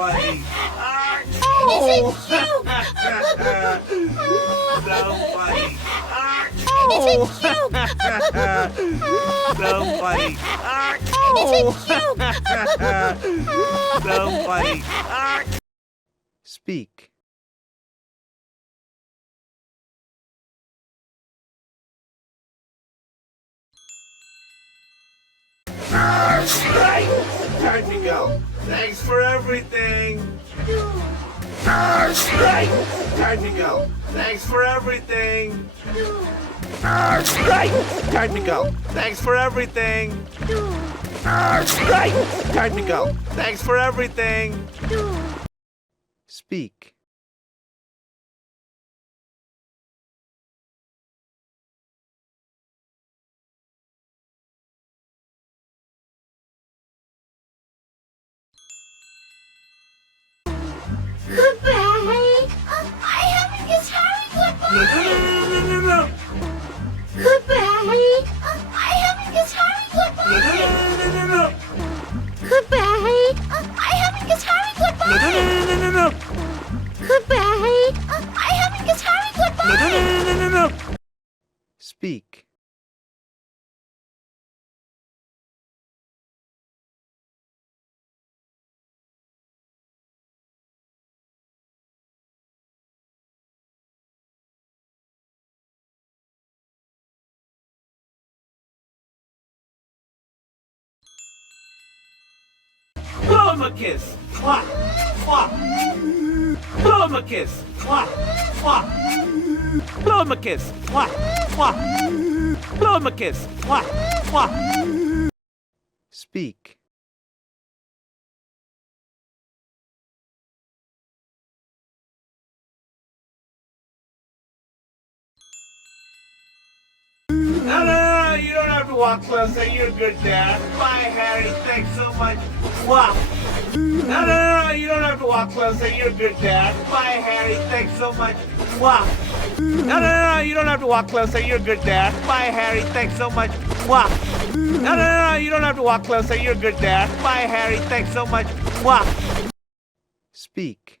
funny. Isn't cute? So funny. Isn't cute? So funny. Isn't cute? So funny. Speak. Right. Time to go. Thanks for everything. Right. Time to go. Thanks for everything. Right. Time to go. Thanks for everything. Right. Time to go. Thanks for everything. Speak. Goodbye. I haven't kissed Harry goodbye. No. Goodbye. I haven't kissed Harry goodbye. No. Goodbye. I haven't kissed Harry goodbye. No. Goodbye. I haven't kissed Harry goodbye. No. Speak. Blow him a kiss. Mwah. Mwah. Blow him a kiss. Mwah. Mwah. Blow him a kiss. Mwah. Mwah. Blow him a kiss. Mwah. Mwah. Speak. No, you don't have to walk closer. You're a good dad. Bye, Harry. Thanks so much. Mwah. No, you don't have to walk closer. You're a good dad. Bye, Harry. Thanks so much. Mwah. No, you don't have to walk closer. You're a good dad. Bye, Harry. Thanks so much. Mwah. No, you don't have to walk closer. You're a good dad. Bye, Harry. Thanks so much. Mwah. Speak.